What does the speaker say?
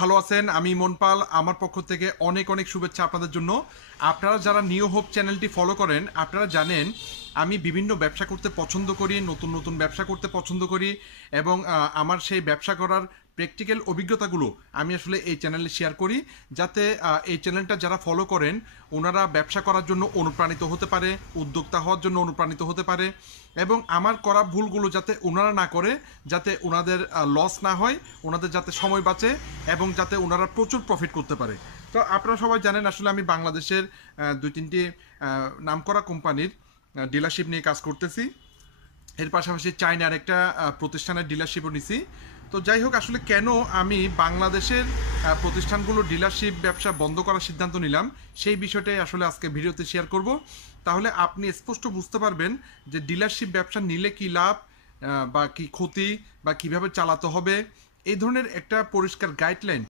ভালো আছেন? আমি ইমন পাল। আমার পক্ষ থেকে অনেক অনেক শুভেচ্ছা আপনাদের জন্য। আপনারা যারা নিউ হোপ চ্যানেলটি ফলো করেন, আপনারা জানেন আমি বিভিন্ন ব্যবসা করতে পছন্দ করি, নতুন নতুন ব্যবসা করতে পছন্দ করি এবং আমার সেই ব্যবসা করার প্র্যাকটিক্যাল অভিজ্ঞতাগুলো আমি আসলে এই চ্যানেলে শেয়ার করি, যাতে এই চ্যানেলটা যারা ফলো করেন ওনারা ব্যবসা করার জন্য অনুপ্রাণিত হতে পারে, উদ্যোক্তা হওয়ার জন্য অনুপ্রাণিত হতে পারে এবং আমার করা ভুলগুলো যাতে ওনারা না করে, যাতে ওনাদের লস না হয়, ওনাদের যাতে সময় বাঁচে এবং যাতে ওনারা প্রচুর প্রফিট করতে পারে। তো আপনারা সবাই জানেন আসলে আমি বাংলাদেশের দুই তিনটি নামকরা কোম্পানির ডিলারশিপ নিয়ে কাজ করতেছি। এর পাশাপাশি চায়নার একটা প্রতিষ্ঠানের ডিলারশিপও নিছি। তো যাই হোক, আসলে কেন আমি বাংলাদেশের প্রতিষ্ঠানগুলো ডিলারশিপ ব্যবসা বন্ধ করার সিদ্ধান্ত নিলাম, সেই বিষয়টাই আসলে আজকে ভিডিওতে শেয়ার করব। তাহলে আপনি স্পষ্ট বুঝতে পারবেন যে ডিলারশিপ ব্যবসা নিলে কি লাভ বা কি ক্ষতি বা কিভাবে চালাতে হবে, এই ধরনের একটা পরিষ্কার গাইডলাইন